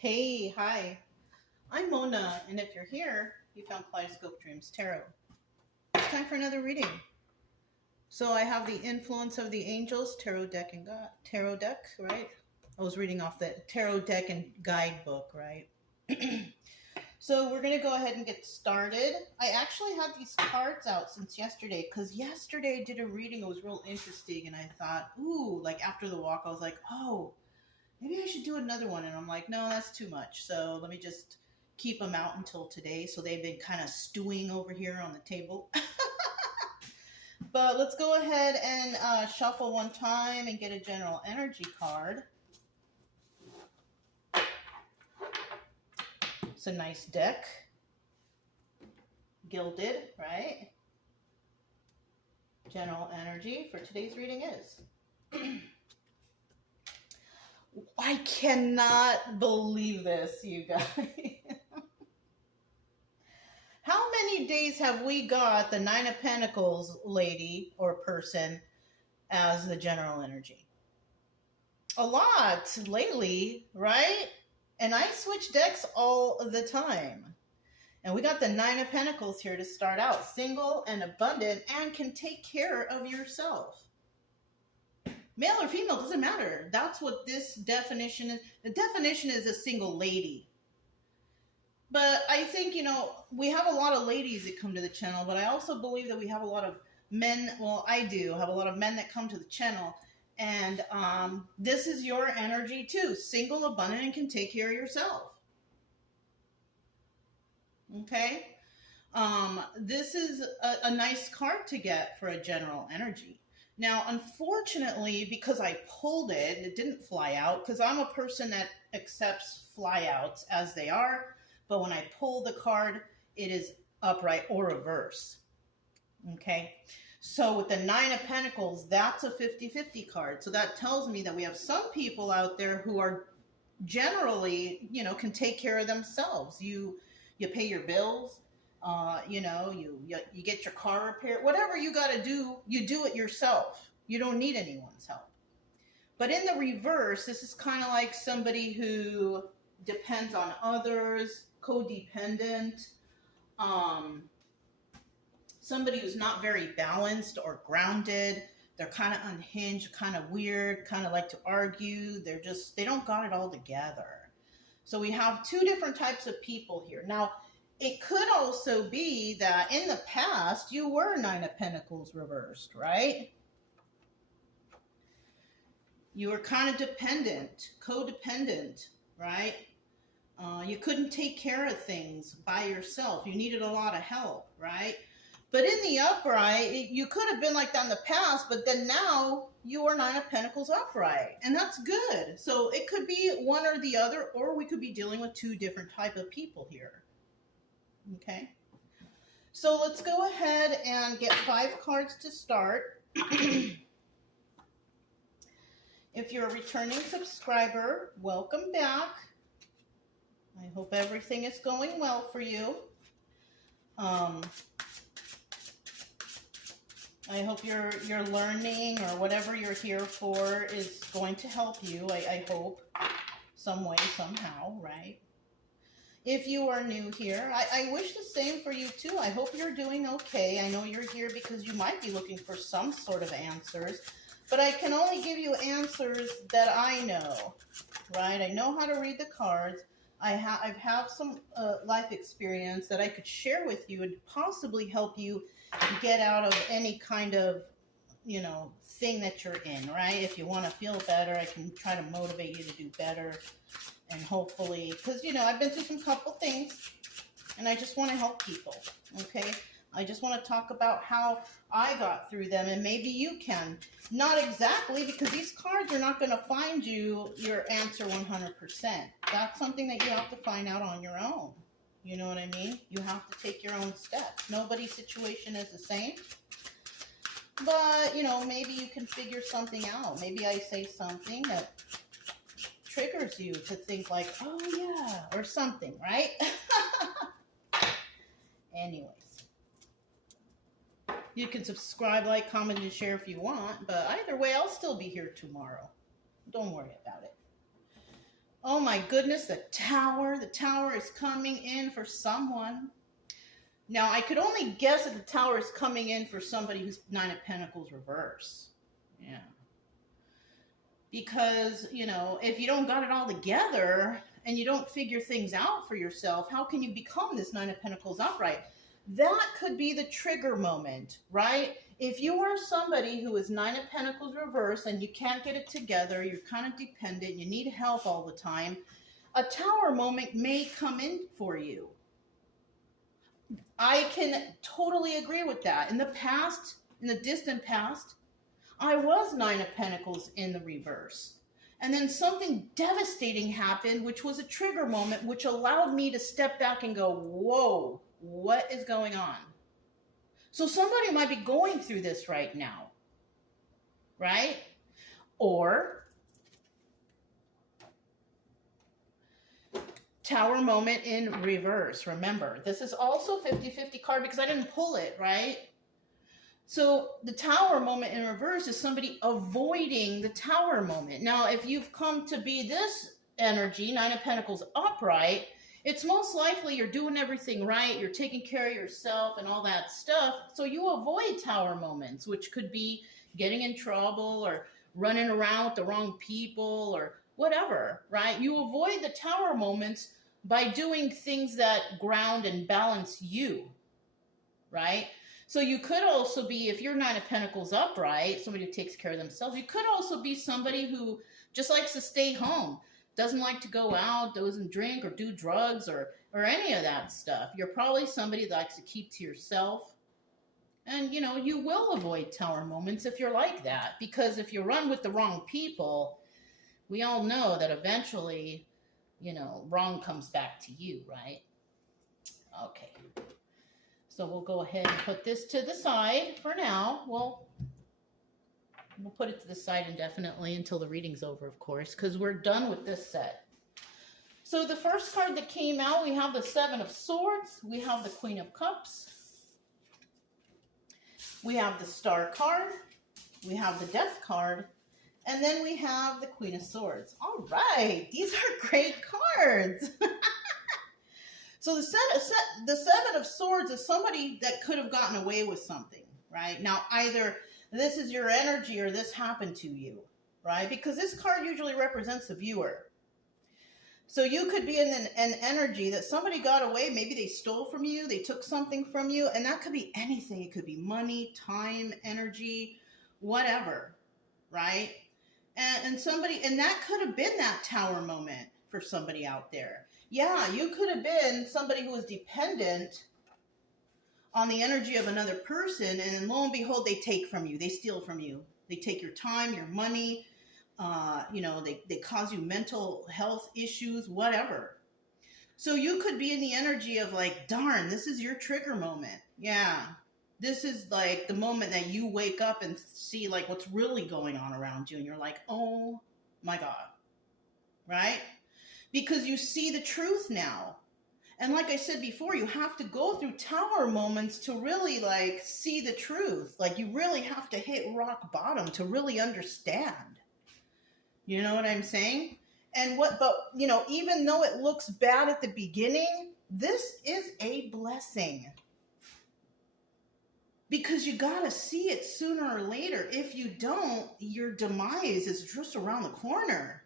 Hey, hi. I'm Mona, and if you're here, you found Kaleidoscope Dreams Tarot. It's time for another reading. So I have the Influence of the Angels tarot deck and tarot deck, right? I was reading off the tarot deck and guidebook, right? So we're gonna go ahead and get started. I actually had these cards out since yesterday because yesterday I did a reading. It was real interesting, and I thought, ooh, like after the walk, I was like, oh, maybe I should do another one. And I'm like, no, that's too much. So let me just keep them out until today. So they've been kind of stewing over here on the table. But let's go ahead and shuffle one time and get a general energy card. It's a nice deck. Gilded, right? General energy for today's reading is... I cannot believe this, you guys. How many days have we got the Nine of Pentacles lady or person as the general energy? A lot lately, right? And I switch decks all the time. And we got the Nine of Pentacles here to start out. Single and abundant and can take care of yourself. Male or female, doesn't matter. That's what this definition is. The definition is a single lady. But I think, we have a lot of ladies that come to the channel, but I also believe that we have a lot of men. Well, I do have a lot of men that come to the channel. And this is your energy too. Single, abundant, and can take care of yourself. Okay? This is a nice card to get for a general energy. Now, unfortunately, because I pulled it, it didn't fly out, because I'm a person that accepts flyouts as they are. But when I pull the card, it is upright or reverse. Okay? So with the Nine of Pentacles, that's a 50-50 card. So that tells me that we have some people out there who are generally, can take care of themselves. You pay your bills. You get your car repaired. Whatever you got to do, you do it yourself. You don't need anyone's help. But in the reverse, this is kind of like somebody who depends on others, codependent, somebody who's not very balanced or grounded. They're kind of unhinged, kind of weird, kind of like to argue. They don't got it all together. So we have two different types of people here. Now, it could also be that in the past, you were Nine of Pentacles reversed, right? You were kind of dependent, codependent, right? You couldn't take care of things by yourself. You needed a lot of help, right? But in the upright, you could have been like that in the past, but then now you are Nine of Pentacles upright, and that's good. So it could be one or the other, or we could be dealing with two different type of people here. Okay, so let's go ahead and get 5 cards to start. If you're a returning subscriber, welcome back. I hope everything is going well for you. I hope you're learning, or whatever you're here for is going to help you. I hope some way, somehow, right? If you are new here, I wish the same for you too. I hope you're doing okay. I know you're here because you might be looking for some sort of answers, but I can only give you answers that I know, right? I know how to read the cards. I've have some life experience that I could share with you and possibly help you get out of any kind of, thing that you're in, right? If you want to feel better, I can try to motivate you to do better. And hopefully, because, I've been through some couple things, and I just want to help people, okay? I just want to talk about how I got through them, and maybe you can. Not exactly, because these cards are not going to find you your answer 100%. That's something that you have to find out on your own. You know what I mean? You have to take your own steps. Nobody's situation is the same. But, maybe you can figure something out. Maybe I say something that triggers you to think like, oh yeah, or something, right? Anyways, you can subscribe, like, comment, and share if you want, but either way, I'll still be here tomorrow. Don't worry about it. Oh my goodness, the Tower. The Tower is coming in for someone. Now, I could only guess that the Tower is coming in for somebody who's Nine of Pentacles reverse. Yeah. Because, you know, if you don't got it all together and you don't figure things out for yourself, how can you become this Nine of Pentacles upright? That could be the trigger moment, right? If you are somebody who is Nine of Pentacles reverse and you can't get it together, you're kind of dependent, you need help all the time, a Tower moment may come in for you. I can totally agree with that. In the past, in the distant past, I was Nine of Pentacles in the reverse. And then something devastating happened, which was a trigger moment, which allowed me to step back and go, whoa, what is going on? So somebody might be going through this right now, right? Or Tower moment in reverse. Remember, this is also 50-50 card because I didn't pull it, right? So the Tower moment in reverse is somebody avoiding the Tower moment. Now, if you've come to be this energy, Nine of Pentacles upright, it's most likely you're doing everything right, you're taking care of yourself and all that stuff. So you avoid Tower moments, which could be getting in trouble or running around with the wrong people or whatever, right? You avoid the Tower moments by doing things that ground and balance you, right? So you could also be, if you're Nine of Pentacles upright, somebody who takes care of themselves, you could also be somebody who just likes to stay home, doesn't like to go out, doesn't drink or do drugs or any of that stuff. You're probably somebody that likes to keep to yourself. And, you know, you will avoid Tower moments if you're like that. Because if you run with the wrong people, we all know that eventually, you know, wrong comes back to you, right? Okay. So we'll go ahead and put this to the side for now. We'll put it to the side indefinitely until the reading's over, of course, because we're done with this set. So the first card that came out, we have the Seven of Swords. We have the Queen of Cups. We have the Star card. We have the Death card. And then we have the Queen of Swords. All right. These are great cards. So the Seven of Swords is somebody that could have gotten away with something, right? Now, either this is your energy or this happened to you, right? Because this card usually represents the viewer. So you could be in an energy that somebody got away. Maybe they stole from you. They took something from you. And that could be anything. It could be money, time, energy, whatever, right? And that could have been that Tower moment for somebody out there. Yeah, you could have been somebody who was dependent on the energy of another person, and lo and behold, they take from you. They steal from you. They take your time, your money. You know, they cause you mental health issues, whatever. So you could be in the energy of like, darn, this is your trigger moment. Yeah, this is like the moment that you wake up and see like what's really going on around you, and you're like, oh my God, right? Because you see the truth now. And like I said before, you have to go through Tower moments to really like see the truth. Like you really have to hit rock bottom to really understand. You know what I'm saying? But you know, even though it looks bad at the beginning, this is a blessing. Because you gotta see it sooner or later. If you don't, your demise is just around the corner.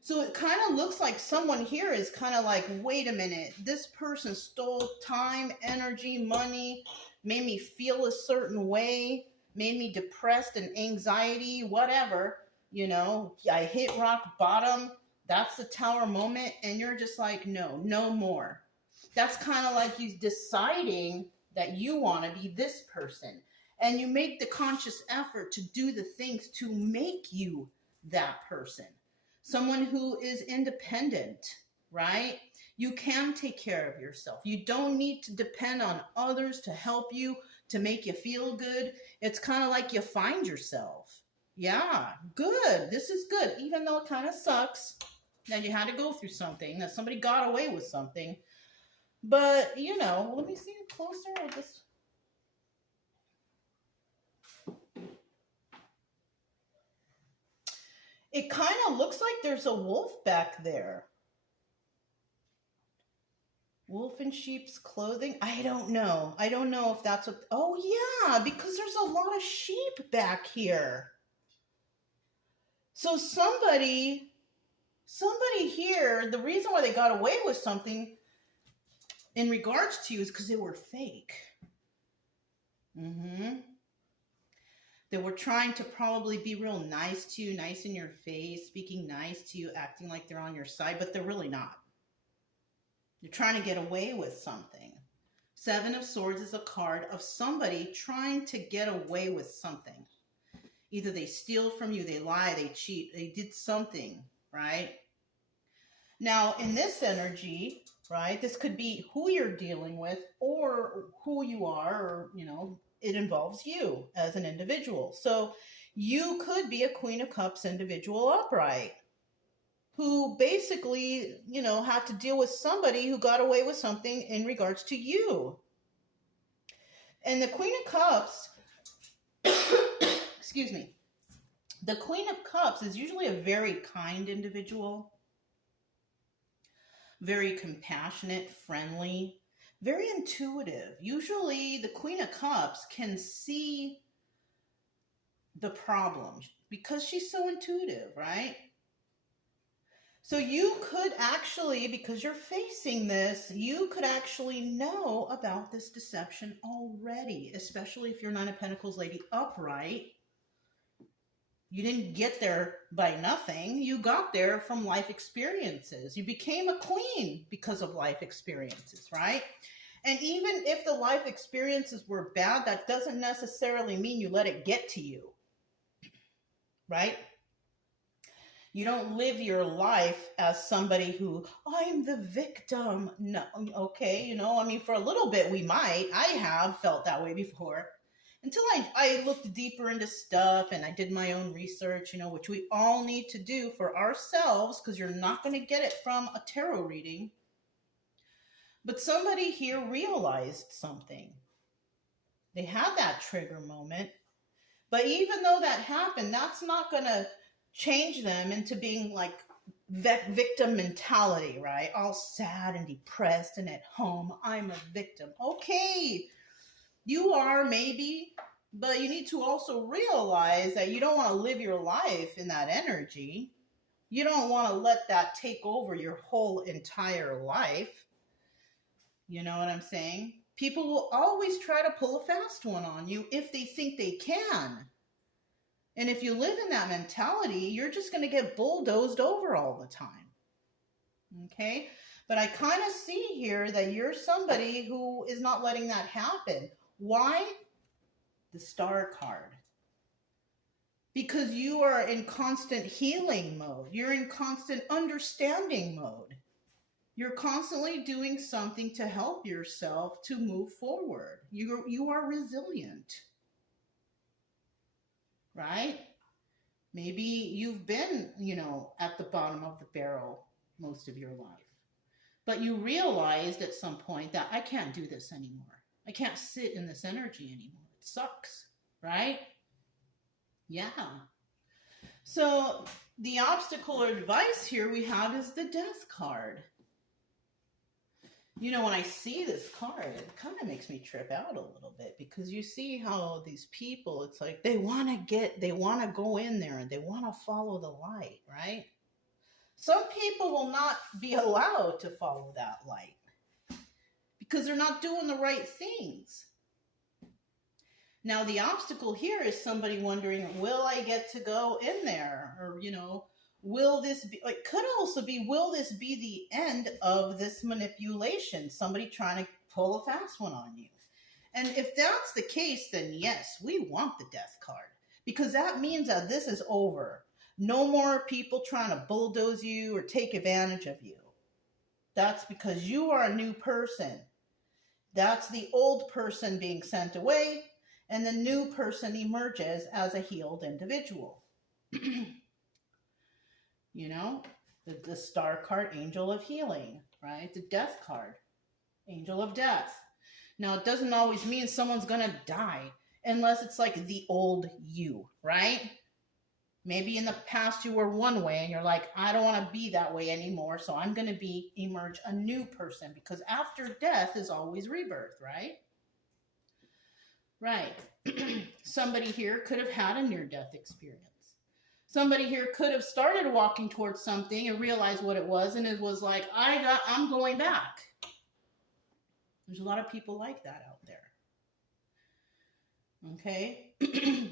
So it kind of looks like someone here is kind of like, wait a minute, this person stole time, energy, money, made me feel a certain way, made me depressed and anxiety, whatever, you know, I hit rock bottom. That's the Tower moment. And you're just like, no, no more. That's kind of like you deciding that you want to be this person. And you make the conscious effort to do the things to make you that person. Someone who is independent, right? You can take care of yourself. You don't need to depend on others to help you, to make you feel good. It's kind of like you find yourself. Yeah, good. This is good. Even though it kind of sucks that you had to go through something, that somebody got away with something. But, you know, let me see it closer. I'll just... It kind of looks like there's a wolf back there. Wolf in sheep's clothing? I don't know. I don't know if that's what... Oh, yeah, because there's a lot of sheep back here. So somebody here, the reason why they got away with something in regards to you is because they were fake. They were trying to probably be real nice to you, nice in your face, speaking nice to you, acting like they're on your side, but they're really not. You're trying to get away with something. Seven of Swords is a card of somebody trying to get away with something. Either they steal from you, they lie, they cheat, they did something, right? Now, in this energy, right, this could be who you're dealing with or who you are, or, you know, it involves you as an individual. So you could be a Queen of Cups individual upright who basically, you know, had to deal with somebody who got away with something in regards to you. And the Queen of Cups, excuse me, the Queen of Cups is usually a very kind individual, very compassionate, friendly, very intuitive. Usually the Queen of Cups can see the problem because she's so intuitive, right? So you could actually, because you're facing this, you could actually know about this deception already, especially if you're Nine of Pentacles lady upright. You didn't get there by nothing. You got there from life experiences. You became a queen because of life experiences, right? And even if the life experiences were bad, that doesn't necessarily mean you let it get to you, right? You don't live your life as somebody who, I'm the victim. No, okay, you know, I mean, for a little bit we might. I have felt that way before. Until I looked deeper into stuff and I did my own research, you know, which we all need to do for ourselves because you're not going to get it from a tarot reading. But somebody here realized something. They had that trigger moment. But even though that happened, that's not going to change them into being like victim mentality, right? All sad and depressed and at home. I'm a victim. Okay, you are maybe, but you need to also realize that you don't want to live your life in that energy. You don't want to let that take over your whole entire life. You know what I'm saying? People will always try to pull a fast one on you if they think they can. And if you live in that mentality, you're just going to get bulldozed over all the time. Okay? But I kind of see here that you're somebody who is not letting that happen. Why? The Star card. Because you are in constant healing mode. You're in constant understanding mode. You're constantly doing something to help yourself to move forward. You are resilient. Right? Maybe you've been, you know, at the bottom of the barrel most of your life. But you realized at some point that I can't do this anymore. I can't sit in this energy anymore. It sucks, right? Yeah. So the obstacle or advice here we have is the Death card. You know, when I see this card, it kind of makes me trip out a little bit because you see how these people, it's like they want to go in there and they want to follow the light, right? Some people will not be allowed to follow that light because they're not doing the right things. Now, the obstacle here is somebody wondering, will I get to go in there? Or, you know, will this be, it could also be, will this be the end of this manipulation? Somebody trying to pull a fast one on you. And if that's the case, then yes, we want the Death card because that means that this is over. No more people trying to bulldoze you or take advantage of you. That's because you are a new person. That's the old person being sent away, and the new person emerges as a healed individual. You know, the Star card, Angel of Healing, right? The Death card, Angel of Death. Now, it doesn't always mean someone's going to die unless it's like the old you, right? Maybe in the past you were one way and you're like, I don't want to be that way anymore. So I'm going to emerge a new person, because after death is always rebirth, right? Right. Somebody here could have had a near-death experience. Somebody here could have started walking towards something and realized what it was, and it was like, I'm going back. There's a lot of people like that out there. Okay.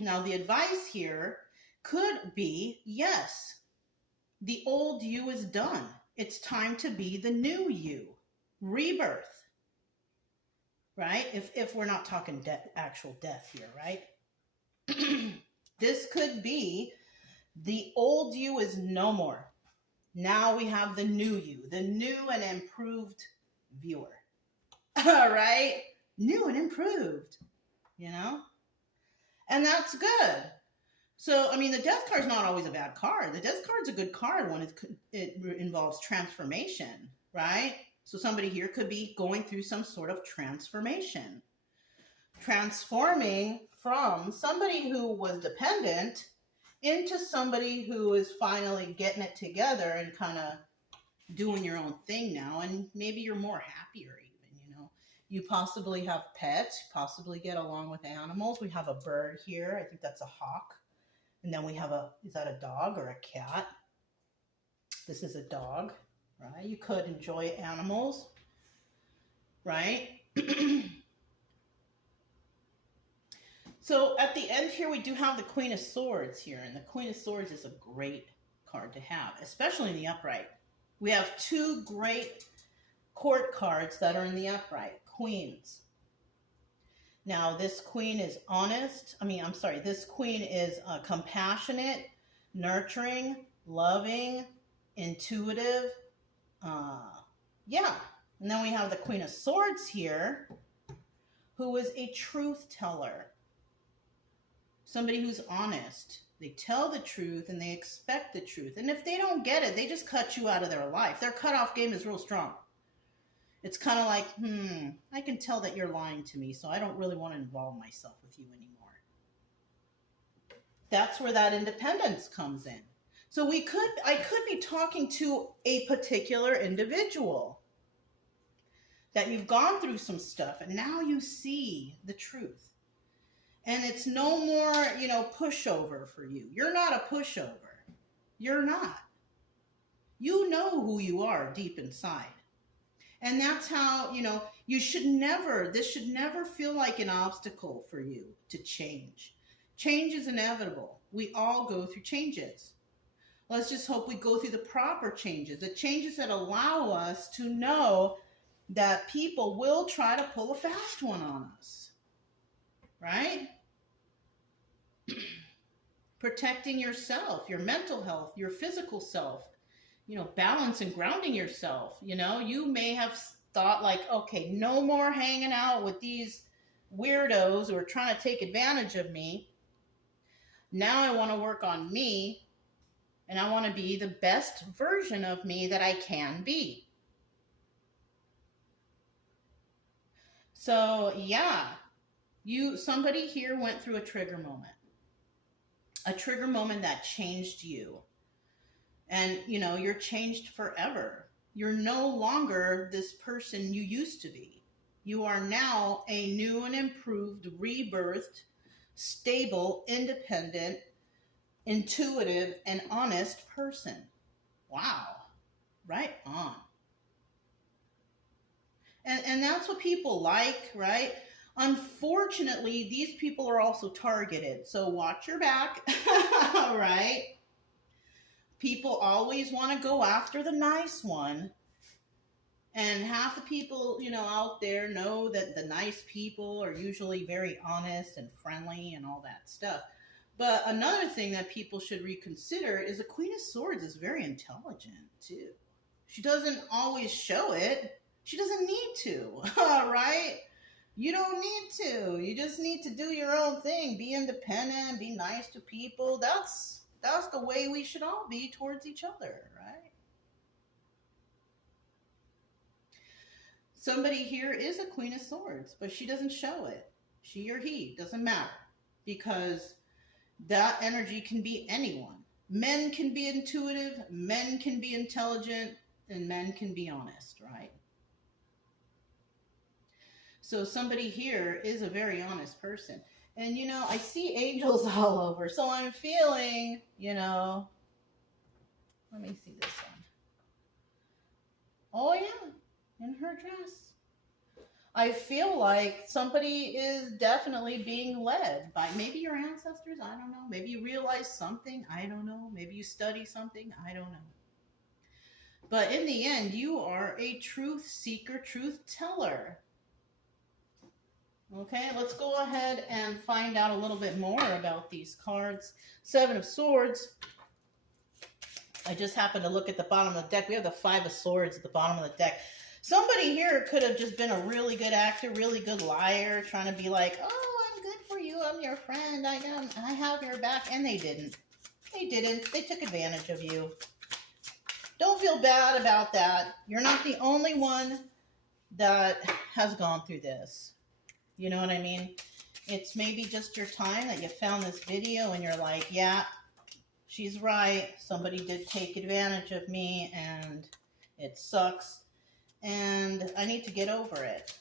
Now the advice here could be, yes, the old you is done. It's time to be the new you. Rebirth. Right? If we're not talking actual death here, right? This could be the old you is no more. Now we have the new you, the new and improved viewer. All right? New and improved, you know? And that's good. So, I mean, the death card's not always a bad card. The death card's a good card when it involves transformation, right? So somebody here could be going through some sort of transformation. Transforming from somebody who was dependent into somebody who is finally getting it together and kind of doing your own thing now. And maybe you're more happier even, you know. You possibly have pets, possibly get along with animals. We have a bird here. I think that's a hawk. And then we have is that a dog or a cat? This is a dog, right? You could enjoy animals, right? So at the end here, we do have the Queen of Swords here. And the Queen of Swords is a great card to have, especially in the upright. We have two great court cards that are in the upright, queens. Now, this queen is this queen is compassionate, nurturing, loving, intuitive. Yeah. And then we have the Queen of Swords here, who is a truth teller. Somebody who's honest. They tell the truth and they expect the truth. And if they don't get it, they just cut you out of their life. Their cutoff game is real strong. It's kind of like, I can tell that you're lying to me, so I don't really want to involve myself with you anymore. That's where that independence comes in. So I could be talking to a particular individual that you've gone through some stuff and now you see the truth. And it's no more, pushover for you. You're not a pushover. You're not. You know who you are deep inside. And that's how, this should never feel like an obstacle for you to change. Change is inevitable. We all go through changes. Let's just hope we go through the proper changes, the changes that allow us to know that people will try to pull a fast one on us. Right? Protecting yourself, your mental health, your physical self, balance and grounding yourself. You may have thought like, okay, no more hanging out with these weirdos who are trying to take advantage of me. Now I want to work on me, and I want to be the best version of me that I can be. So yeah, somebody here went through a trigger moment that changed you. And, you're changed forever. You're no longer this person you used to be. You are now a new and improved, rebirthed, stable, independent, intuitive, and honest person. Wow. Right on. And that's what people like, right? Unfortunately, these people are also targeted. So watch your back, right? People always want to go after the nice one. And half the people, out there know that the nice people are usually very honest and friendly and all that stuff. But another thing that people should reconsider is the Queen of Swords is very intelligent, too. She doesn't always show it. She doesn't need to, right? You don't need to. You just need to do your own thing. Be independent. Be nice to people. That's the way we should all be towards each other, right? Somebody here is a Queen of Swords, but she doesn't show it. She or he, doesn't matter. Because that energy can be anyone. Men can be intuitive, men can be intelligent, and men can be honest, right? So somebody here is a very honest person. And, you know, I see angels all over. So I'm feeling, you know, let me see this one. Oh, yeah, in her dress. I feel like somebody is definitely being led by maybe your ancestors. I don't know. Maybe you realize something. I don't know. Maybe you study something. I don't know. But in the end, you are a truth seeker, truth teller. Okay, let's go ahead and find out a little bit more about these cards. Seven of Swords. I just happened to look at the bottom of the deck. We have the Five of Swords at the bottom of the deck. Somebody here could have just been a really good actor, really good liar, trying to be like, oh, I'm good for you. I'm your friend. I have your back. And they didn't. They didn't. They took advantage of you. Don't feel bad about that. You're not the only one that has gone through this. You know what I mean? It's maybe just your time that you found this video and you're like, yeah, she's right. Somebody did take advantage of me and it sucks. And I need to get over it.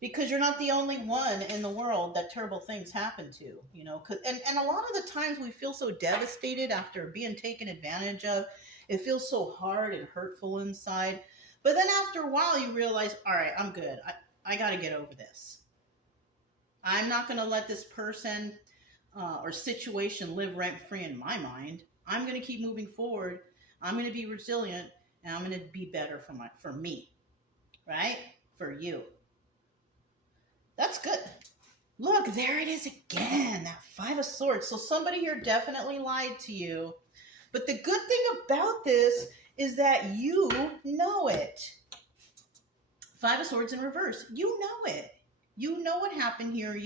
Because you're not the only one in the world that terrible things happen to, you know. And a lot of the times we feel so devastated after being taken advantage of. It feels so hard and hurtful inside. But then after a while you realize, all right, I'm good. I got to get over this. I'm not going to let this person or situation live rent-free in my mind. I'm going to keep moving forward. I'm going to be resilient, and I'm going to be better for me, right? For you. That's good. Look, there it is again, that Five of Swords. So somebody here definitely lied to you. But the good thing about this is that you know it. Five of Swords in reverse. You know it. You know what happened here.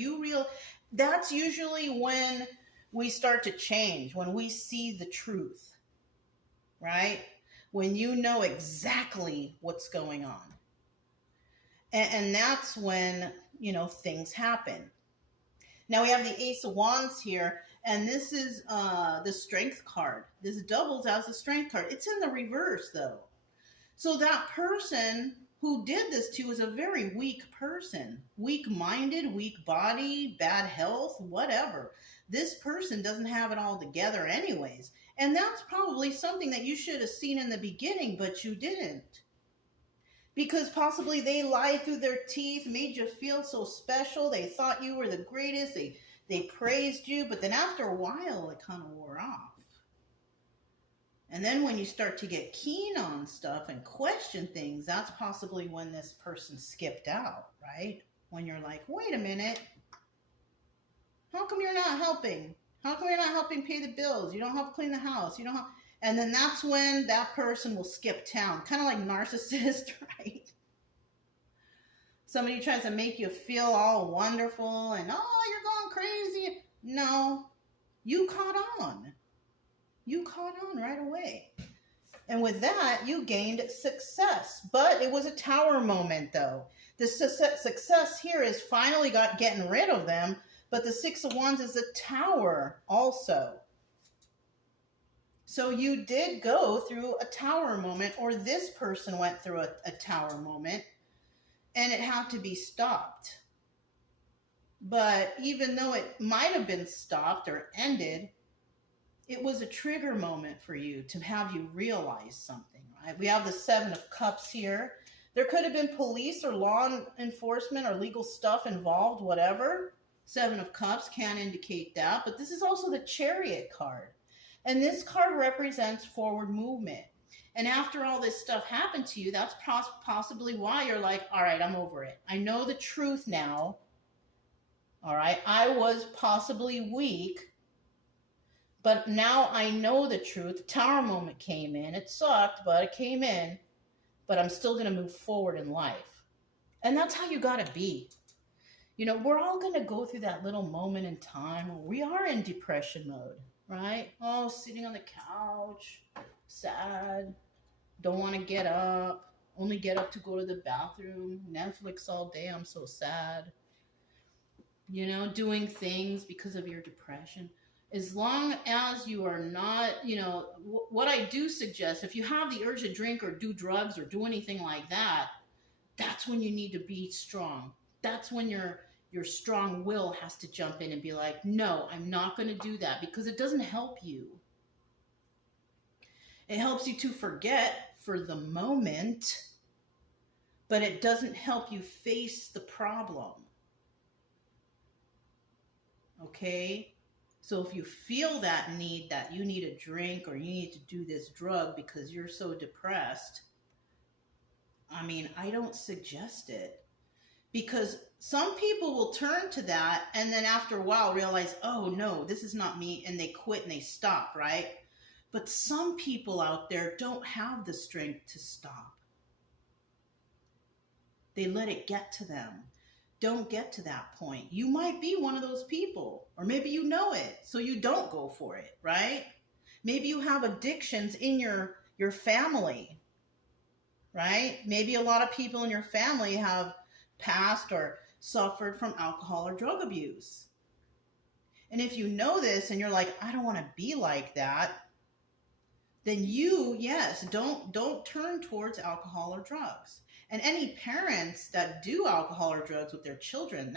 That's usually when we start to change, when we see the truth, right? When you know exactly what's going on. And that's when, you know, things happen. Now we have the Ace of Wands here, and this is the Strength card. This doubles as the Strength card. It's in the reverse, though. So that person who did this to you is a very weak person. Weak-minded, weak body, bad health, whatever. This person doesn't have it all together anyways. And that's probably something that you should have seen in the beginning, but you didn't. Because possibly they lied through their teeth, made you feel so special. They thought you were the greatest. They praised you. But then after a while, it kind of wore off. And then when you start to get keen on stuff and question things, that's possibly when this person skipped out, right? When you're like, wait a minute. How come you're not helping? How come you're not helping pay the bills? You don't help clean the house. You don't help. And then that's when that person will skip town. Kind of like narcissist, right? Somebody tries to make you feel all wonderful and, oh, you're going crazy. No, you caught on. You caught on right away. And with that, you gained success. But it was a tower moment, though. The success here is finally getting rid of them. But the Six of Wands is a tower also. So you did go through a tower moment, or this person went through a tower moment, and it had to be stopped. But even though it might have been stopped or ended, it was a trigger moment for you to have you realize something, right? We have the Seven of Cups here. There could have been police or law enforcement or legal stuff involved, whatever. Seven of Cups can indicate that, but this is also the Chariot card. And this card represents forward movement. And after all this stuff happened to you, that's possibly why you're like, all right, I'm over it. I know the truth now. All right, I was possibly weak, but now I know the truth. The tower moment came in. It sucked, but it came in. But I'm still going to move forward in life. And that's how you got to be. You know, we're all going to go through that little moment in time where we are in depression mode. Right? Oh, sitting on the couch, sad, don't want to get up, only get up to go to the bathroom, Netflix all day, I'm so sad. You know, doing things because of your depression. As long as you are not, what I do suggest, if you have the urge to drink or do drugs or do anything like that, that's when you need to be strong. That's when your strong will has to jump in and be like, no, I'm not going to do that, because it doesn't help you. It helps you to forget for the moment, but it doesn't help you face the problem. Okay? So if you feel that need, that you need a drink or you need to do this drug because you're so depressed, I mean, I don't suggest it. Because some people will turn to that and then after a while realize, oh no, this is not me, and they quit and they stop, right? But some people out there don't have the strength to stop. They let it get to them. Don't get to that point. You might be one of those people, or maybe you know it, so you don't go for it, right? Maybe you have addictions in your family, right? Maybe a lot of people in your family have passed or suffered from alcohol or drug abuse. And if you know this and you're like, I don't want to be like that, then don't turn towards alcohol or drugs. And any parents that do alcohol or drugs with their children,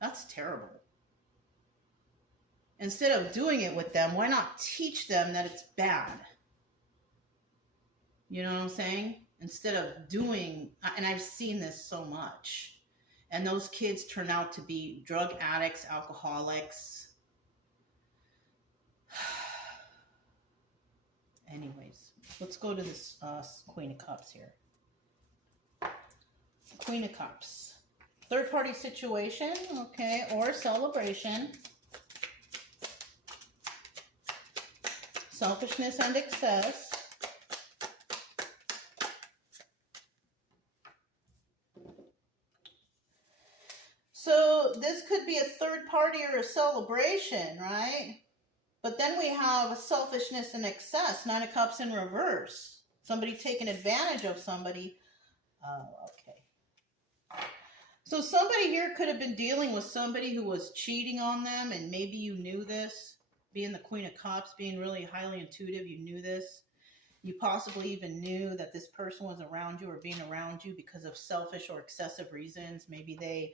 that's terrible. Instead of doing it with them, why not teach them that it's bad? You know what I'm saying? Instead of doing, and I've seen this so much, and those kids turn out to be drug addicts, alcoholics. Anyways, let's go to this Queen of Cups here. Queen of Cups. Third party situation, okay, or celebration. Selfishness and excess. So this could be a third party or a celebration, right? But then we have selfishness and excess, Nine of Cups in reverse. Somebody taking advantage of somebody. Okay. So somebody here could have been dealing with somebody who was cheating on them, and maybe you knew this. Being the Queen of Cups, being really highly intuitive, you knew this. You possibly even knew that this person was around you or being around you because of selfish or excessive reasons. Maybe they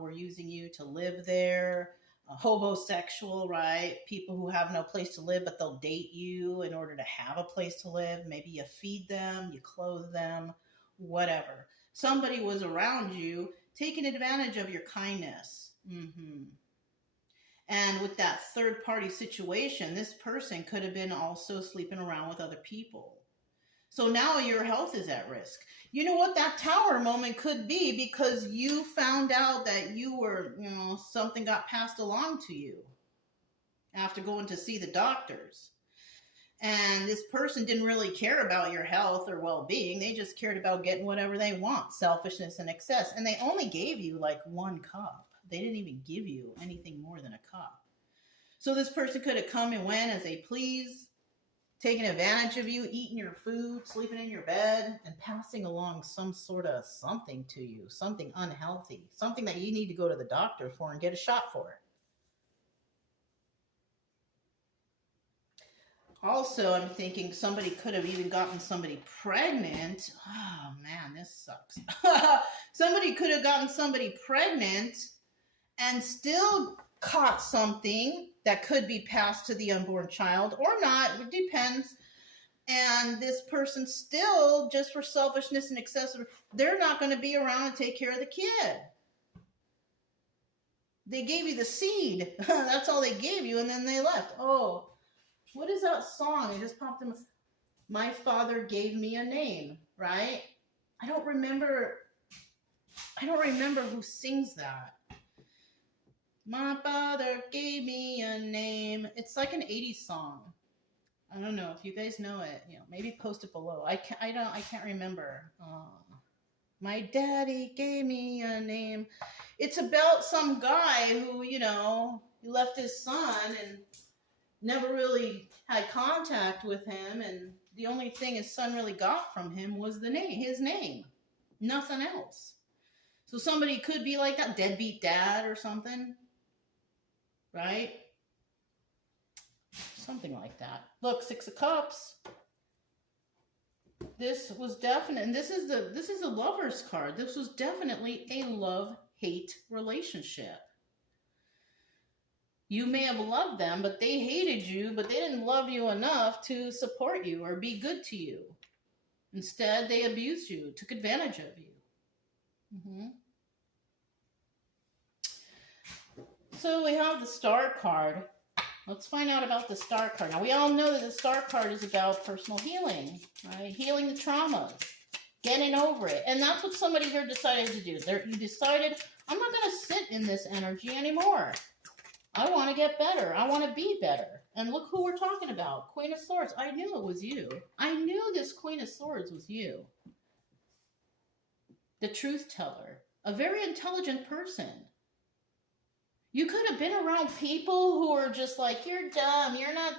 were using you to live there. Homosexual, right? People who have no place to live, but they'll date you in order to have a place to live. Maybe you feed them, you clothe them, whatever. Somebody was around you taking advantage of your kindness. And with that third party situation, this person could have been also sleeping around with other people. So now your health is at risk. You know what? That tower moment could be because you found out that you were, something got passed along to you after going to see the doctors. And this person didn't really care about your health or well-being. They just cared about getting whatever they want, selfishness and excess. And they only gave you like one cup. They didn't even give you anything more than a cup. So this person could have come and went as they please, taking advantage of you, eating your food, sleeping in your bed, and passing along some sort of something to you, something unhealthy, something that you need to go to the doctor for and get a shot for it. Also, I'm thinking somebody could have even gotten somebody pregnant. Oh man, this sucks. Somebody could have gotten somebody pregnant and still caught something that could be passed to the unborn child or not. It depends. And this person still, just for selfishness and excessive, they're not going to be around and take care of the kid. They gave you the seed. That's all they gave you, and then they left. Oh, what is that song? It just popped in. My father gave me a name, right? I don't remember who sings that. My father gave me a name. It's like an 80s song. I don't know if you guys know it. Maybe post it below. I can't remember. My daddy gave me a name. It's about some guy who, he left his son and never really had contact with him, and the only thing his son really got from him was his name. Nothing else. So somebody could be like that, deadbeat dad or something. Right? something like that. Look, Six of Cups. This was definite, and this is a Lover's card. This was definitely a love-hate relationship. You may have loved them, but they hated you, but they didn't love you enough to support you or be good to you. Instead, they abused you, took advantage of you. So we have the Star card. Let's find out about the Star card. Now, we all know that the Star card is about personal healing, right? Healing the traumas, getting over it. And that's what somebody here decided to do. You decided, I'm not going to sit in this energy anymore. I want to get better. I want to be better. And look who we're talking about. Queen of Swords. I knew it was you. I knew this Queen of Swords was you. The truth teller. A very intelligent person. You could have been around people who are just like, you're dumb, you're not,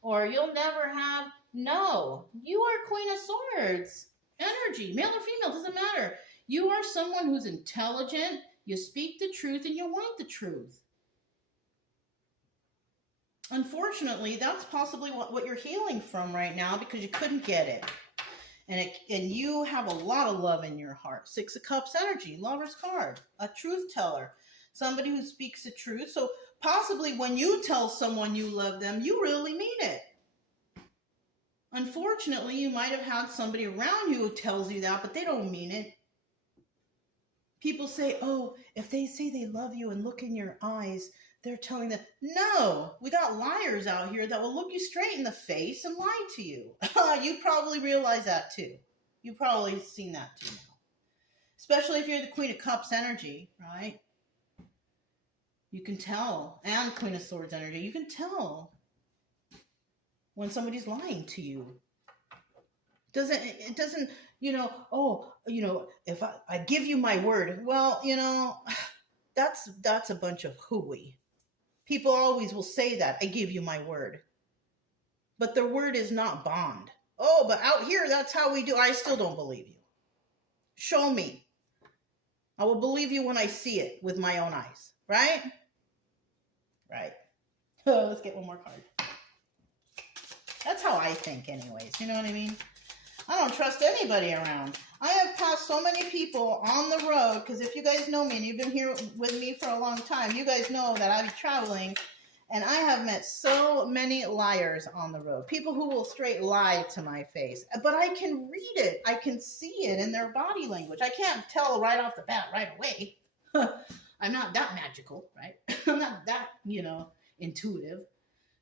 or you'll never have. No, you are Queen of Swords. Energy, male or female, doesn't matter. You are someone who's intelligent, you speak the truth, and you want the truth. Unfortunately, that's possibly what you're healing from right now because you couldn't get it. And you have a lot of love in your heart. Six of Cups energy, Lover's card, a truth teller. Somebody who speaks the truth. So possibly when you tell someone you love them, you really mean it. Unfortunately, you might have had somebody around you who tells you that, but they don't mean it. People say, oh, if they say they love you and look in your eyes, they're telling them, no, we got liars out here that will look you straight in the face and lie to you. You probably realize that too. You've probably seen that too now. Especially if you're the Queen of Cups energy, right? You can tell, and Queen of Swords energy, you can tell when somebody's lying to you. It doesn't, if I give you my word, well, that's a bunch of hooey. People always will say that, I give you my word. But their word is not bond. Oh, but out here, that's how we do. I still don't believe you. Show me. I will believe you when I see it with my own eyes, right? Right. Oh, let's get one more card. That's how I think anyways. You know what I mean? I don't trust anybody around. I have passed so many people on the road because if you guys know me and you've been here with me for a long time, you guys know that I've been traveling and I have met so many liars on the road. People who will straight lie to my face. But I can read it. I can see it in their body language. I can't tell right off the bat right away. I'm not that magical, right? I'm not that, intuitive.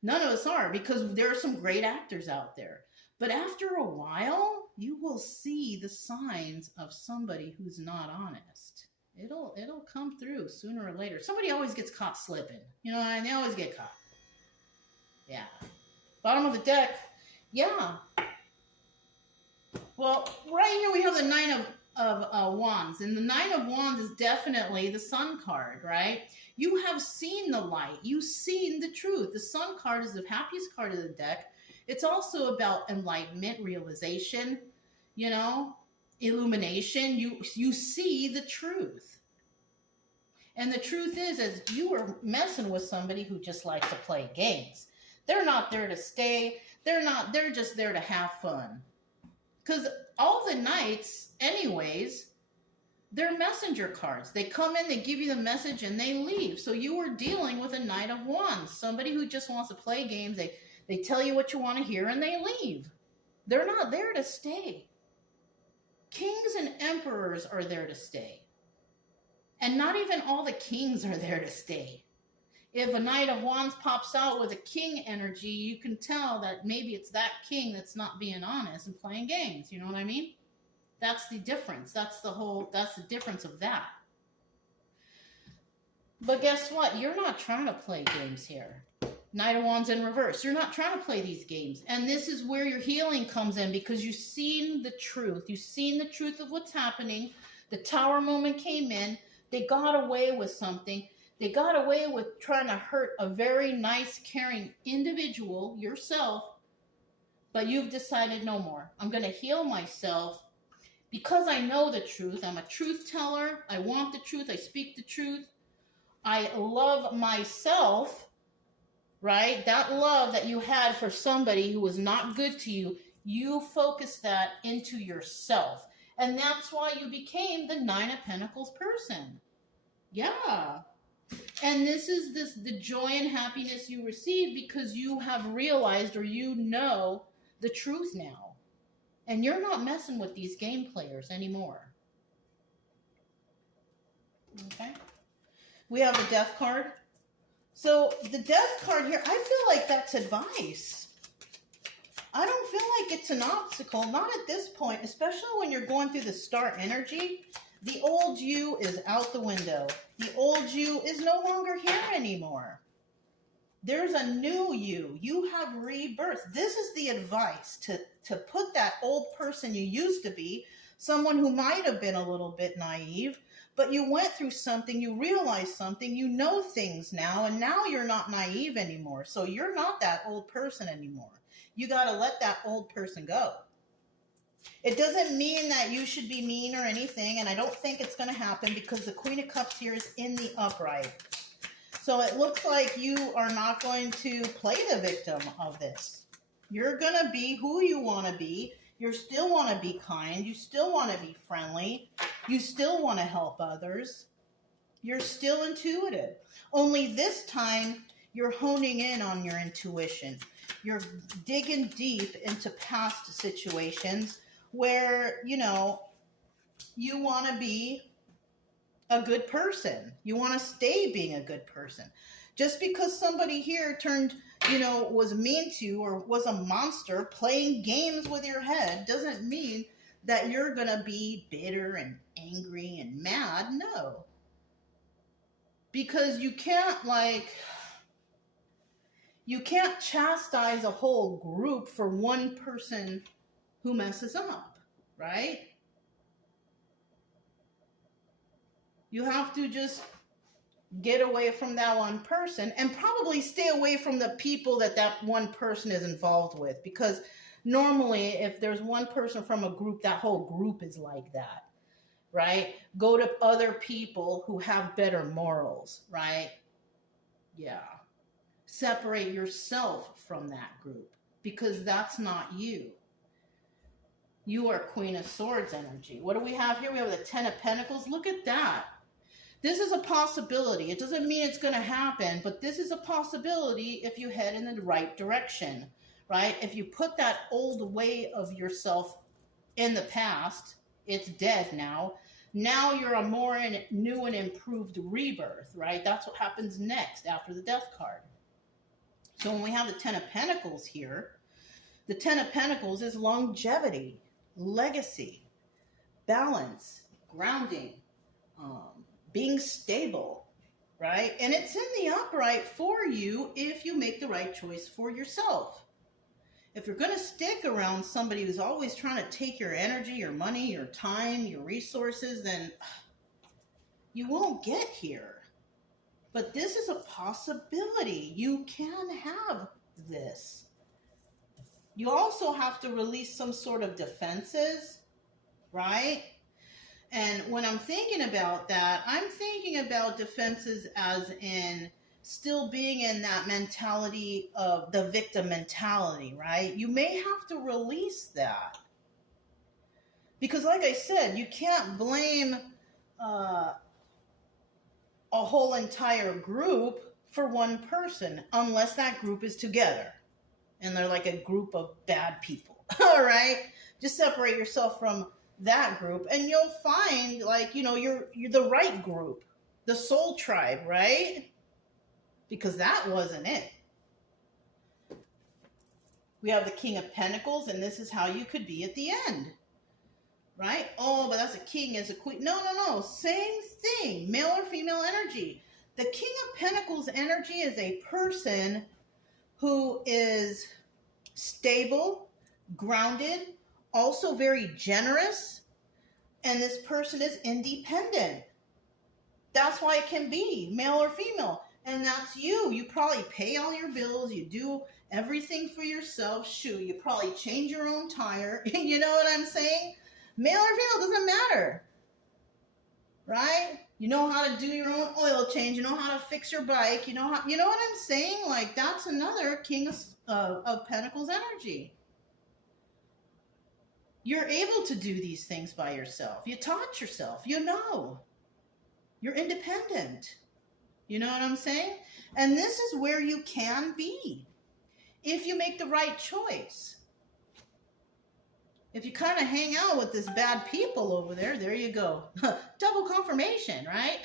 None of us are because there are some great actors out there. But after a while, you will see the signs of somebody who's not honest. It'll come through sooner or later. Somebody always gets caught slipping. And they always get caught. Yeah. Bottom of the deck. Yeah. Well, right here we have the Nine of Wands. And the Nine of Wands is definitely the Sun card, right? You have seen the light. You've seen the truth. The Sun card is the happiest card of the deck. It's also about enlightenment, realization, illumination. You see the truth. And the truth is you are messing with somebody who just likes to play games. They're not there to stay. They're just there to have fun. Because all the knights, anyways, they're messenger cards. They come in, they give you the message, and they leave. So you are dealing with a Knight of Wands. Somebody who just wants to play games. They tell you what you want to hear, and they leave. They're not there to stay. Kings and emperors are there to stay. And not even all the kings are there to stay. If a Knight of Wands pops out with a king energy, you can tell that maybe it's that king that's not being honest and playing games. You know what I mean? That's the difference. That's the difference of that. But guess what? You're not trying to play games here. Knight of Wands in reverse. You're not trying to play these games. And this is where your healing comes in because you've seen the truth. You've seen the truth of what's happening. The Tower moment came in. They got away with something. They got away with trying to hurt a very nice, caring individual, yourself. But you've decided no more. I'm going to heal myself because I know the truth. I'm a truth teller. I want the truth. I speak the truth. I love myself. right? That love that you had for somebody who was not good to you, you focused that into yourself. And that's why you became the Nine of Pentacles person. Yeah. And this is the joy and happiness you receive because you have realized, or you know, the truth now. And you're not messing with these game players anymore. Okay. We have the Death card. So the Death card here, I feel like that's advice. I don't feel like it's an obstacle, not at this point, especially when you're going through the star energy. The old you is out the window. The old you is no longer here anymore. There's a new you. You have rebirth. This is the advice to put that old person you used to be, someone who might have been a little bit naive, but you went through something, you realized something, you know things now, and now you're not naive anymore. So you're not that old person anymore. You got to let that old person go. It doesn't mean that you should be mean or anything, and I don't think it's going to happen because the Queen of Cups here is in the upright. So it looks like you are not going to play the victim of this. You're going to be who you want to be. You still want to be kind. You still want to be friendly. You still want to help others. You're still intuitive. Only this time, you're honing in on your intuition. You're digging deep into past situations where, you know, you want to be a good person. You want to stay being a good person. Just because somebody here turned, you know, was mean to you or was a monster playing games with your head doesn't mean that you're going to be bitter and angry and mad. No. Because you can't, you can't chastise a whole group for one person who messes up, right? You have to just get away from that one person and probably stay away from the people that one person is involved with. Because normally, if there's one person from a group, that whole group is like that, right? Go to other people who have better morals, right? Yeah. Separate yourself from that group because that's not you. You are Queen of Swords energy. What do we have here? We have the Ten of Pentacles. Look at that. This is a possibility. It doesn't mean it's going to happen, but this is a possibility if you head in the right direction, right? If you put that old way of yourself in the past, it's dead now. Now you're a more new and improved rebirth, right? That's what happens next after the Death card. So when we have the Ten of Pentacles here, the Ten of Pentacles is longevity, legacy, balance, grounding, being stable, right? And it's in the upright for you if you make the right choice for yourself. If you're going to stick around somebody who's always trying to take your energy, your money, your time, your resources, then you won't get here. But this is a possibility. You can have this. You also have to release some sort of defenses, right? And when I'm thinking about that, I'm thinking about defenses as in still being in that mentality of the victim mentality, right? You may have to release that. Because like I said, you can't blame a whole entire group for one person unless that group is together. And they're like a group of bad people, all right? Just separate yourself from that group and you'll find, like, you know, you're the right group, the soul tribe, right? Because that wasn't it. We have the King of Pentacles, and this is how you could be at the end, right? Oh, but that's a king as a queen. No. Same thing, male or female energy. The King of Pentacles energy is a person who is stable, grounded, also very generous, and this person is independent. That's why it can be male or female, and that's you. You probably pay all your bills, you do everything for yourself. Shoot, you probably change your own tire. You know what I'm saying? Male or female doesn't matter, right? You know how to do your own oil change. You know how to fix your bike. You know what I'm saying? Like, that's another King of Pentacles energy. You're able to do these things by yourself. You taught yourself. You know. You're independent. You know what I'm saying? And this is where you can be if you make the right choice. If you kind of hang out with this bad people over there, there you go. Double confirmation, right?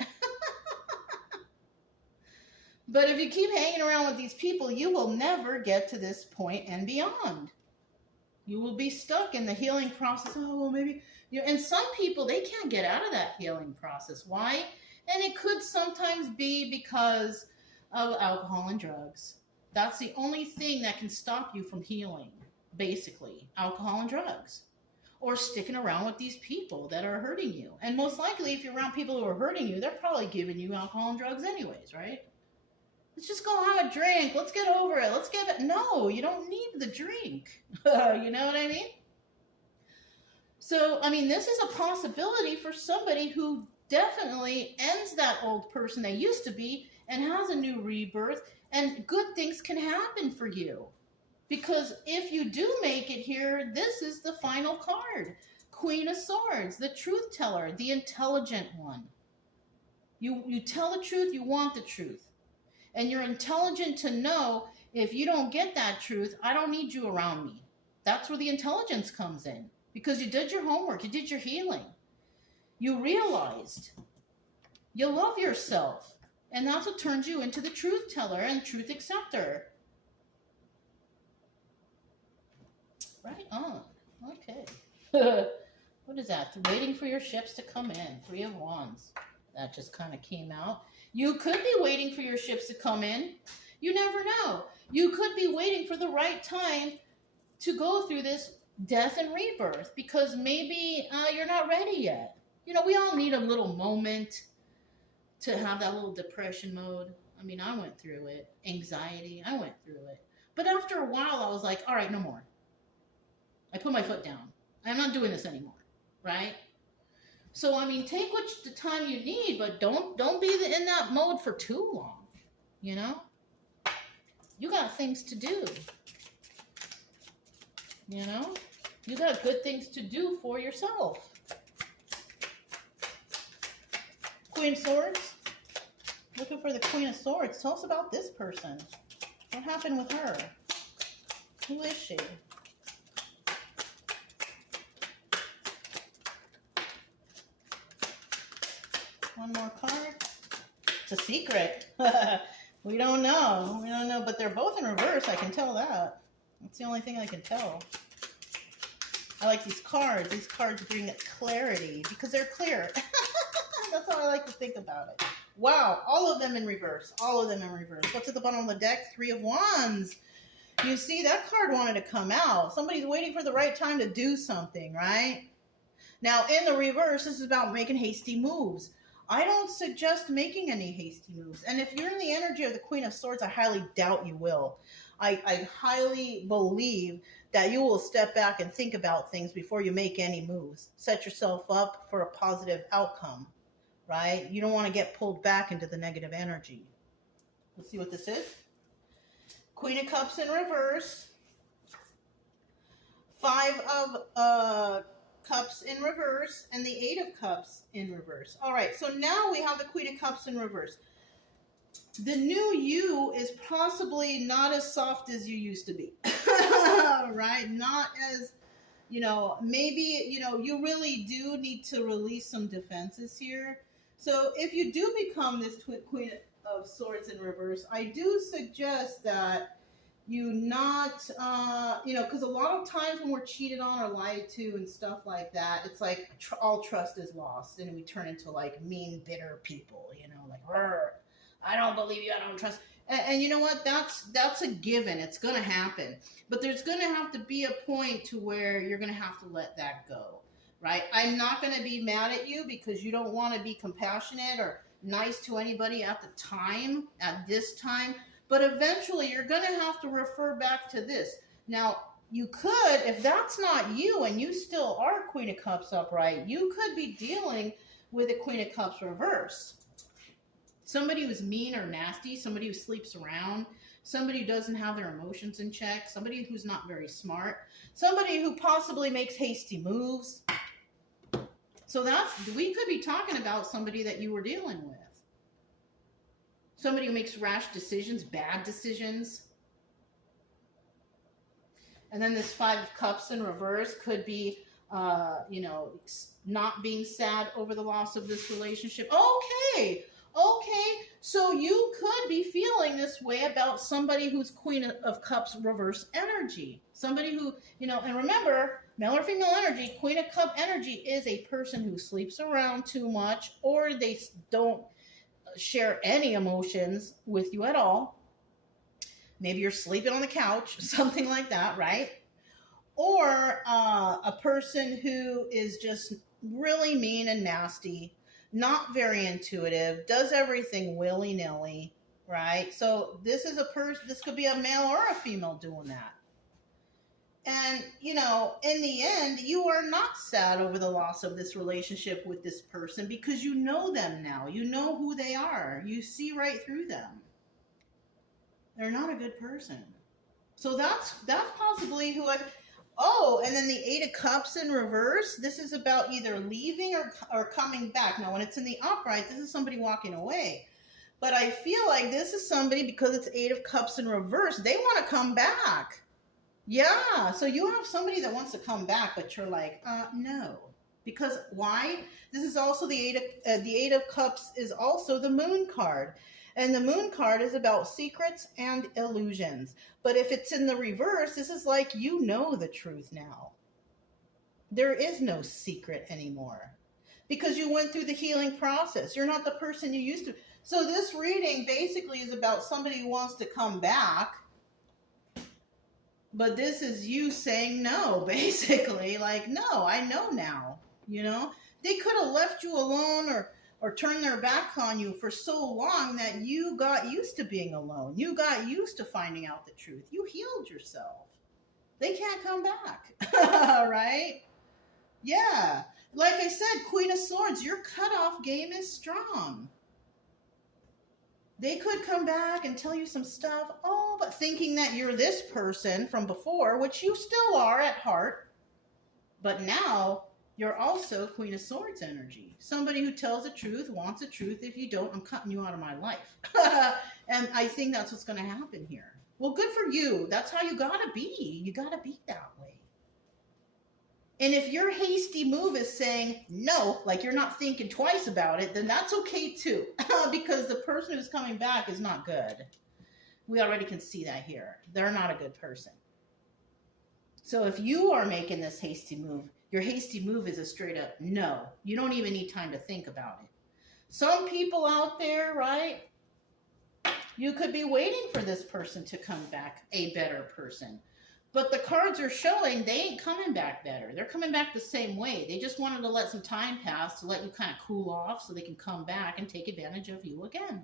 But if you keep hanging around with these people, you will never get to this point and beyond. You will be stuck in the healing process. Oh, well, maybe. And some people, they can't get out of that healing process. Why? And it could sometimes be because of alcohol and drugs. That's the only thing that can stop you from healing. Basically, alcohol and drugs, or sticking around with these people that are hurting you. And most likely, if you're around people who are hurting you, they're probably giving you alcohol and drugs anyways, right? Let's just go have a drink. Let's get over it. Let's get it. No, you don't need the drink. You know what I mean? So, I mean, this is a possibility for somebody who definitely ends that old person they used to be and has a new rebirth, and good things can happen for you. Because if you do make it here, this is the final card. Queen of Swords, the truth teller, the intelligent one. You tell the truth, you want the truth. And you're intelligent to know if you don't get that truth, I don't need you around me. That's where the intelligence comes in. Because you did your homework, you did your healing. You realized you love yourself. And that's what turns you into the truth teller and truth acceptor. Right on. Okay. What is that? Waiting for your ships to come in. 3 of Wands. That just kind of came out. You could be waiting for your ships to come in. You never know. You could be waiting for the right time to go through this death and rebirth, because maybe you're not ready yet. You know, we all need a little moment to have that little depression mode. I mean, I went through it. Anxiety, I went through it. But after a while, I was like, all right, no more. I put my foot down. I'm not doing this anymore, right? So, I mean, take the time you need, but don't be in that mode for too long, you know? You got things to do, you know? You got good things to do for yourself. Queen of Swords. Looking for the Queen of Swords. Tell us about this person. What happened with her? Who is she? One more card. It's a secret. We don't know. We don't know, but they're both in reverse. I can tell that. That's the only thing I can tell. I like these cards. These cards bring clarity because they're clear. That's how I like to think about it. Wow, all of them in reverse. All of them in reverse. What's at the bottom of the deck? 3 of Wands. You see, that card wanted to come out. Somebody's waiting for the right time to do something, right? Now, in the reverse, this is about making hasty moves. I don't suggest making any hasty moves. And if you're in the energy of the Queen of Swords, I highly doubt you will. I highly believe that you will step back and think about things before you make any moves. Set yourself up for a positive outcome, right? You don't want to get pulled back into the negative energy. Let's see what this is. Queen of Cups in reverse. 5 of Cups in reverse, and the 8 of Cups in reverse. All right, so now we have the Queen of Cups in reverse. The new you is possibly not as soft as you used to be, right? Not as, you know, maybe, you know, you really do need to release some defenses here. So if you do become this Queen of Swords in reverse, I do suggest that you not, you know, because a lot of times when we're cheated on or lied to and stuff like that, it's like all trust is lost, and we turn into like mean, bitter people, you know, like, I don't believe you, I don't trust. And you know what? That's a given. It's going to happen. But there's going to have to be a point to where you're going to have to let that go, right? I'm not going to be mad at you because you don't want to be compassionate or nice to anybody at the time, at this time. But eventually, you're going to have to refer back to this. Now, you could, if that's not you and you still are Queen of Cups upright, you could be dealing with a Queen of Cups reverse. Somebody who's mean or nasty, somebody who sleeps around, somebody who doesn't have their emotions in check, somebody who's not very smart, somebody who possibly makes hasty moves. So we could be talking about somebody that you were dealing with. Somebody who makes rash decisions, bad decisions. And then this Five of Cups in reverse could be, not being sad over the loss of this relationship. Okay, so you could be feeling this way about somebody who's Queen of Cups reverse energy. Somebody who, and remember, male or female energy, Queen of Cup energy is a person who sleeps around too much, or they don't share any emotions with you at all. Maybe you're sleeping on the couch, something like that, right? Or a person who is just really mean and nasty, not very intuitive, does everything willy-nilly, right? So this is this could be a male or a female doing that. And, in the end, you are not sad over the loss of this relationship with this person because you know them now. You know who they are. You see right through them. They're not a good person. So that's possibly who and then the Eight of Cups in reverse. This is about either leaving or coming back. Now, when it's in the upright, this is somebody walking away. But I feel like this is somebody, because it's Eight of Cups in reverse, they want to come back. Yeah, so you have somebody that wants to come back, but you're like, no. Because why? This is also the Eight of Cups is also the Moon card. And the Moon card is about secrets and illusions. But if it's in the reverse, this is like you know the truth now. There is no secret anymore. Because you went through the healing process. You're not the person you used to. So this reading basically is about somebody who wants to come back. But this is you saying no, basically. Like, no, I know now. They could have left you alone or turned their back on you for so long that you got used to being alone. You got used to finding out the truth. You healed yourself. They can't come back. Right? Yeah. Like I said, Queen of Swords, your cutoff game is strong. They could come back and tell you some stuff, but thinking that you're this person from before, which you still are at heart. But now, you're also Queen of Swords energy. Somebody who tells the truth, wants the truth. If you don't, I'm cutting you out of my life. And I think that's what's going to happen here. Well, good for you. That's how you got to be. You got to be that way. And if your hasty move is saying no, like you're not thinking twice about it, then that's okay too. Because the person who's coming back is not good. We already can see that here. They're not a good person. So if you are making this hasty move, your hasty move is a straight up no. You don't even need time to think about it. Some people out there, right? You could be waiting for this person to come back a better person. But the cards are showing they ain't coming back better. They're coming back the same way. They just wanted to let some time pass to let you kind of cool off so they can come back and take advantage of you again.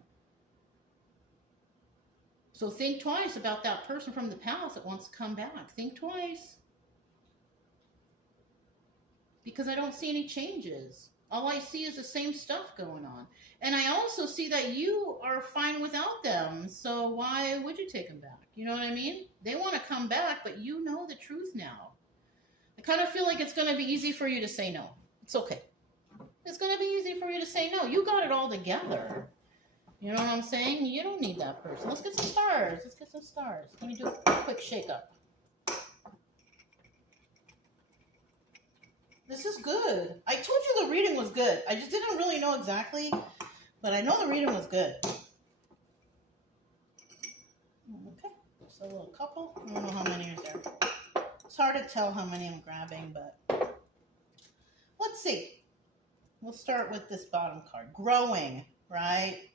So think twice about that person from the past that wants to come back. Think twice. Because I don't see any changes. All I see is the same stuff going on. And I also see that you are fine without them. So why would you take them back? You know what I mean? They want to come back, but you know the truth now. I kind of feel like it's going to be easy for you to say no. It's okay. It's going to be easy for you to say no. You got it all together. You know what I'm saying? You don't need that person. Let's get some stars. Let's get some stars. Let me do a quick shake up. This is good. I told you the reading was good. I just didn't really know exactly, but I know the reading was good. Okay, just a little couple. I don't know how many are there. It's hard to tell how many I'm grabbing, but let's see. We'll start with this bottom card. Growing, right?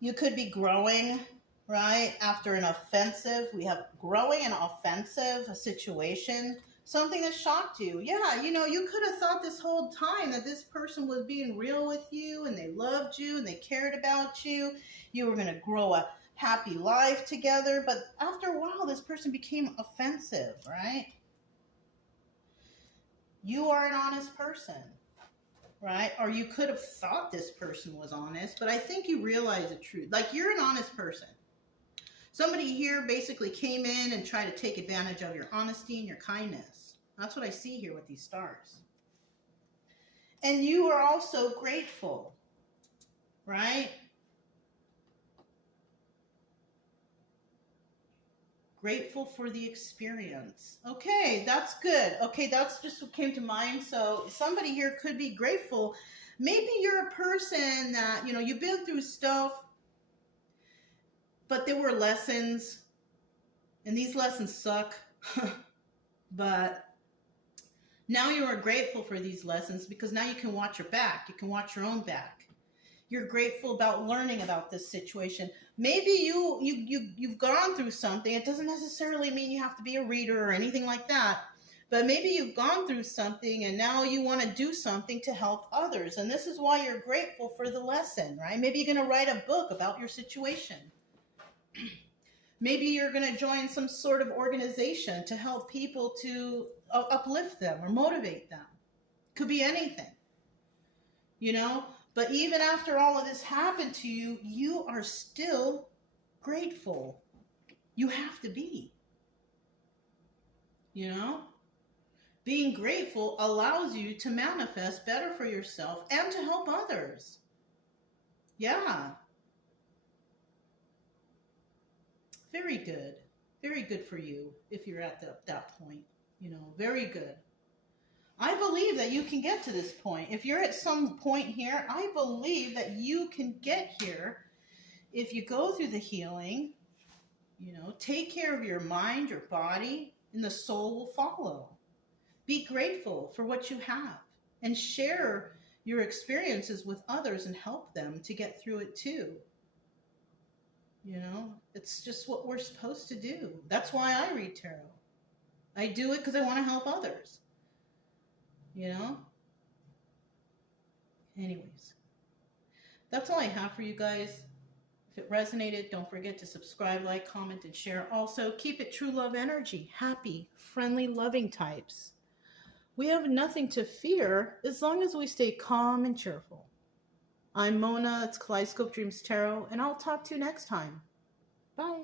You could be growing, right? After an offensive. We have growing and offensive situation. Something that shocked you. Yeah, you could have thought this whole time that this person was being real with you and they loved you and they cared about you. You were going to grow a happy life together. But after a while, this person became offensive, right? You are an honest person, right? Or you could have thought this person was honest, but I think you realize the truth. Like, you're an honest person. Somebody here basically came in and tried to take advantage of your honesty and your kindness. That's what I see here with these stars. And you are also grateful, right? Grateful for the experience. Okay, that's good. Okay, that's just what came to mind. So somebody here could be grateful. Maybe you're a person that, you know, you've been through stuff, but there were lessons, and these lessons suck. But now you are grateful for these lessons because now you can watch your back. You can watch your own back. You're grateful about learning about this situation. Maybe you've gone through something. It doesn't necessarily mean you have to be a reader or anything like that. But maybe you've gone through something and now you want to do something to help others. And this is why you're grateful for the lesson, right? Maybe you're going to write a book about your situation. Maybe you're going to join some sort of organization to help people to uplift them or motivate them. Could be anything, you know? But even after all of this happened to you, you are still grateful. You have to be. You know? Being grateful allows you to manifest better for yourself and to help others. Yeah. Very good. Very good for you if you're at that point. You know, very good. I believe that you can get to this point. If you're at some point here, I believe that you can get here if you go through the healing, you know, take care of your mind, your body, and the soul will follow. Be grateful for what you have and share your experiences with others and help them to get through it too. You know, it's just what we're supposed to do. That's why I read tarot. I do it because I want to help others. You know? Anyways, that's all I have for you guys. If it resonated, don't forget to subscribe, like, comment, and share. Also, keep it true love energy. Happy, friendly, loving types. We have nothing to fear as long as we stay calm and cheerful. I'm Mona. It's Kaleidoscope Dreams Tarot, and I'll talk to you next time. Bye.